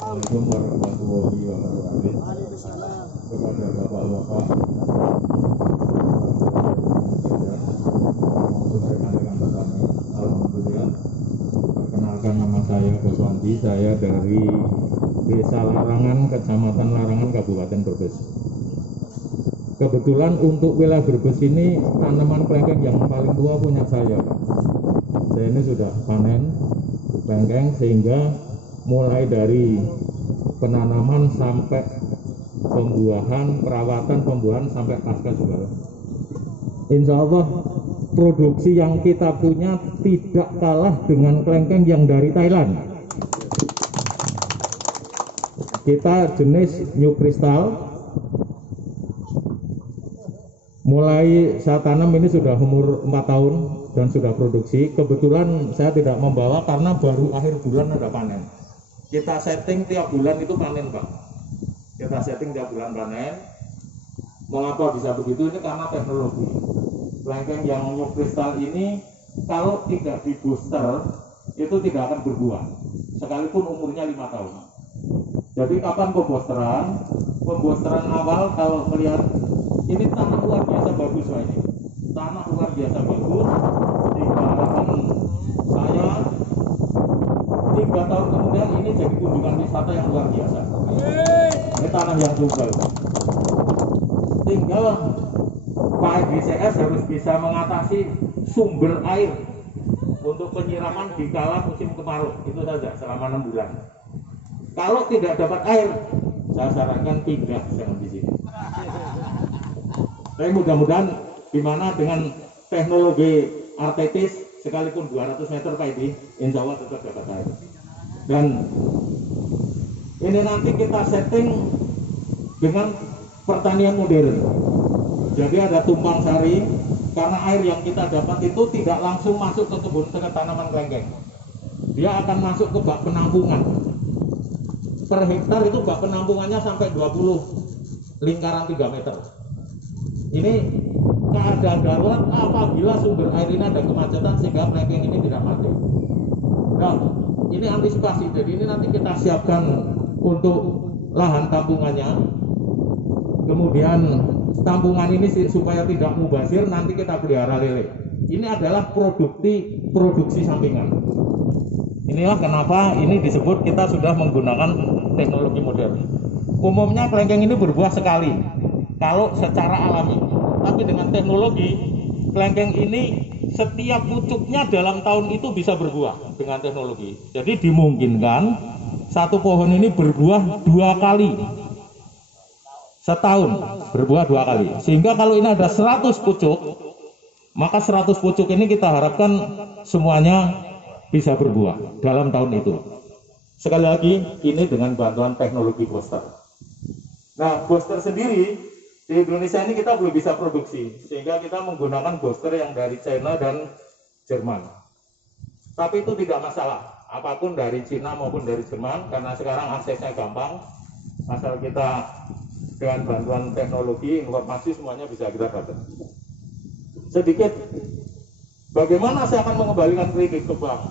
Assalamualaikum warahmatullahi wabarakatuh. Kepada Bapak-bapak maupun rekan-rekan kami, alhamdulillah. Perkenalkan, nama saya Goswandi, saya dari Desa Larangan, Kecamatan Larangan, Kabupaten Brebes. Kebetulan untuk wilayah Brebes ini tanaman kelengkeng yang paling tua punya saya. Saya ini sudah panen kelengkeng sehingga mulai dari penanaman sampai pembuahan, perawatan pembuahan sampai pasca juga. Insya Allah produksi yang kita punya tidak kalah dengan kelengkeng yang dari Thailand. Kita jenis New Crystal. Mulai saya tanam ini sudah umur 4 tahun dan sudah produksi. Kebetulan saya tidak membawa karena baru akhir bulan ada panen. Kita setting tiap bulan itu panen, Pak. Kita setting tiap bulan panen. Mengapa bisa begitu? Ini karena teknologi. Kelengkeng yang New Crystal ini kalau tidak di booster itu tidak akan berbuah, sekalipun umurnya 5 tahun. Jadi kapan pemboosteran? Pemboosteran awal kalau melihat ini tanah luar biasa bagus, Pak, ini. Tanah luar biasa bagus. Di harapan saya 3 tahun kemudian ini jadi kunjungan wisata yang luar biasa. Ini tanah yang subur. Tinggal KIBCS harus bisa mengatasi sumber air untuk penyiraman di kala musim kemarau. Itu saja selama 6 bulan. Kalau tidak dapat air, saya sarankan pindah, jangan di sini. Tapi mudah-mudahan dimana dengan teknologi artetis sekalipun 200 meter Pak Edi, insya Allah tetap dapat air. Dan ini nanti kita setting dengan pertanian modern. Jadi ada tumpang sari, karena air yang kita dapat itu tidak langsung masuk ke kebun ke tanaman kelengkeng. Dia akan masuk ke bak penampungan. Per hektar itu bak penampungannya sampai 20 lingkaran 3 meter. Ini keadaan darurat apabila sumber air ini ada kemacetan sehingga kelengkeng ini tidak mati. Nah, ini antisipasi. Jadi ini nanti kita siapkan untuk lahan tampungannya. Kemudian tampungan ini supaya tidak mubazir nanti kita pelihara lele. Ini adalah produksi sampingan. Inilah kenapa ini disebut kita sudah menggunakan teknologi modern. Umumnya kelengkeng ini berbuah sekali kalau secara alami. Tapi dengan teknologi, kelengkeng ini setiap pucuknya dalam tahun itu bisa berbuah dengan teknologi. Jadi dimungkinkan satu pohon ini berbuah 2 kali setahun, berbuah 2 kali. Sehingga kalau ini ada 100 pucuk, maka 100 pucuk ini kita harapkan semuanya bisa berbuah dalam tahun itu. Sekali lagi, ini dengan bantuan teknologi booster. Nah, booster sendiri di Indonesia ini kita belum bisa produksi, sehingga kita menggunakan booster yang dari China dan Jerman. Tapi itu tidak masalah, apapun dari China maupun dari Jerman, karena sekarang aksesnya gampang. Asal kita dengan bantuan teknologi, informasi semuanya bisa kita dapat. Sedikit, bagaimana saya akan mengembalikan kredit ke bank.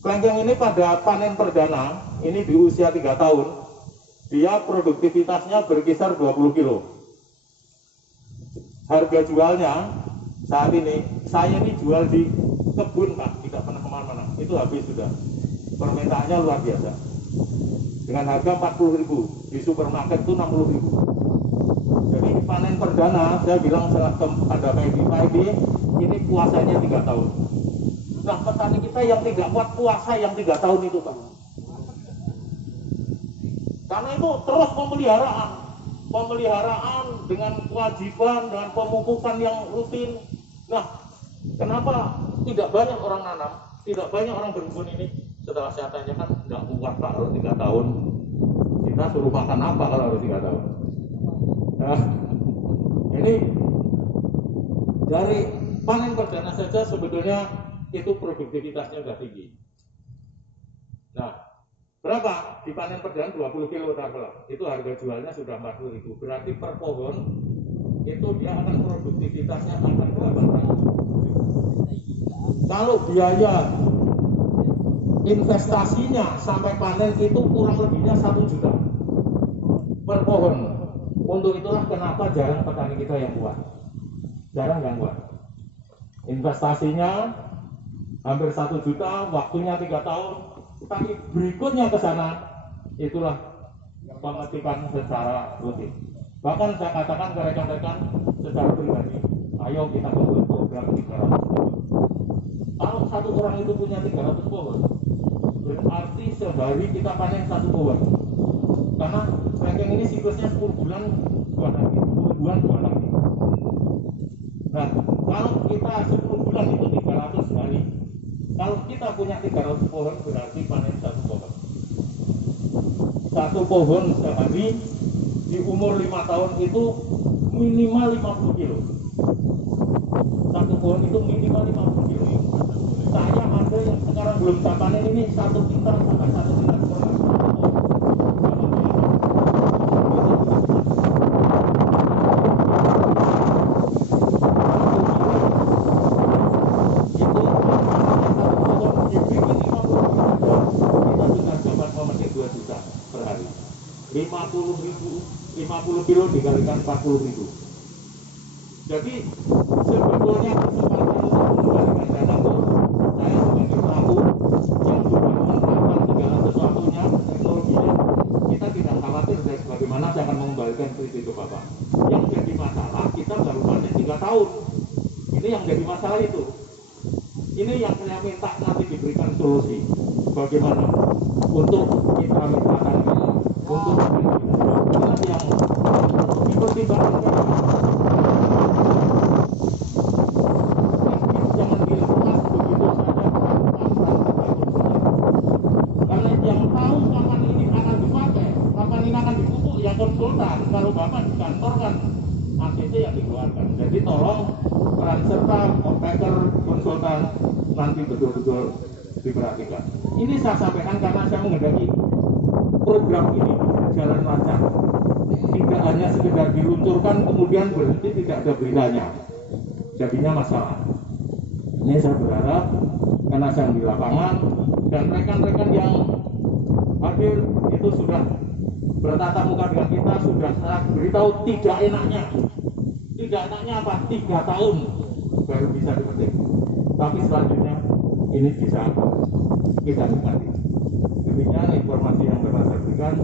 Kelengkeng ini pada panen perdana, ini di usia 3 tahun, dia produktivitasnya berkisar 20 kilo. Harga jualnya saat ini, saya ini jual di kebun, Pak, tidak pernah kemana-mana, itu habis sudah. Permintaannya luar biasa. Dengan harga 40.000, di supermarket itu 60.000. Jadi panen perdana, saya bilang pada Pak Edi, ini puasanya 3 tahun. Nah, petani kita yang tidak kuat puasa yang 3 tahun itu, Pak. Karena itu terus pemeliharaan dengan kewajiban, dengan pemupukan yang rutin. Nah, kenapa tidak banyak orang nanam, tidak banyak orang berkebun ini? Setelah saya tanyakan, nggak kuat, Pak, kalau 3 tahun. Kita suruh makan apa kalau harus 3 tahun? Nah, ini dari panen perdana saja sebetulnya itu produktivitasnya sudah tinggi. Nah, berapa? Di panen perdana 20 kilo targelah. Itu harga jualnya sudah 40.000. Berarti per pohon itu dia akan produktivitasnya akan 8 kali. Kalau biaya investasinya sampai panen itu kurang lebihnya 1 juta per pohon. Untuk itulah kenapa jarang petani kita yang kuat, jarang yang kuat. Investasinya hampir 1 juta, waktunya 3 tahun, tapi berikutnya ke sana itulah pemetikan secara rutin. Bahkan saya katakan ke rekan-rekan secara pribadi, ayo kita membuat program 300 pohon. Kalau satu orang itu punya 300 pohon, berarti sehari kita panen 1 pohon. Karena ranking ini siklusnya 10 bulan 2 kali, 10 bulan 2 kali. Nah, kalau kita 10 bulan itu 300 hari, kalau kita punya 300 pohon berarti panen 1 pohon. 1 pohon sehari di umur 5 tahun itu minimal 50 kilo. 1 pohon itu minimal 50 kilo. Saya ada yang sekarang belum saya panen ini 1 kintal sampai 1 kintal per hari. Kita bisa dapat memetik 2 juta per hari. 50 kilo dikalikan 40.000. Jadi sebetulnya kesempatan untuk mengembalikan dana itu saya sebagai pelaku yang sudah menerapkan segala sesuatunya, teknologinya, kita tidak khawatir bagaimana saya akan mengembalikan kredit itu Bapak. Yang jadi masalah kita baru panen 3 tahun. Ini yang jadi masalah itu. Ini yang saya minta nanti diberikan solusi. Bagaimana untuk kita mintakan untuk yang dipertimbangkan. Jangan dilepas begitu saja karena yang tahu kapan ini akan dipakai, kapan ini akan dipupuk ya konsultan. Kalau Bapak di kantor kan ACC yang dikeluarkan. Jadi tolong peran serta packer konsultan nanti betul-betul diperhatikan. Ini saya sampaikan karena saya menghendaki program ini berjalan lancar. Tidak hanya sekedar diluncurkan kemudian berhenti, tidak ada beritanya. Jadinya masalah. Ini saya berharap karena saya di lapangan dan rekan-rekan yang hadir itu sudah bertatap muka dengan kita, sudah saya beritahu tidak enaknya. Tidak enaknya apa? 3 tahun baru bisa dipetik. Tapi selanjutnya ini bisa kita nikmati. Demikian informasi yang dapat saya berikan.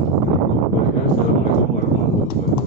Assalamualaikum warahmatullahi wabarakatuh.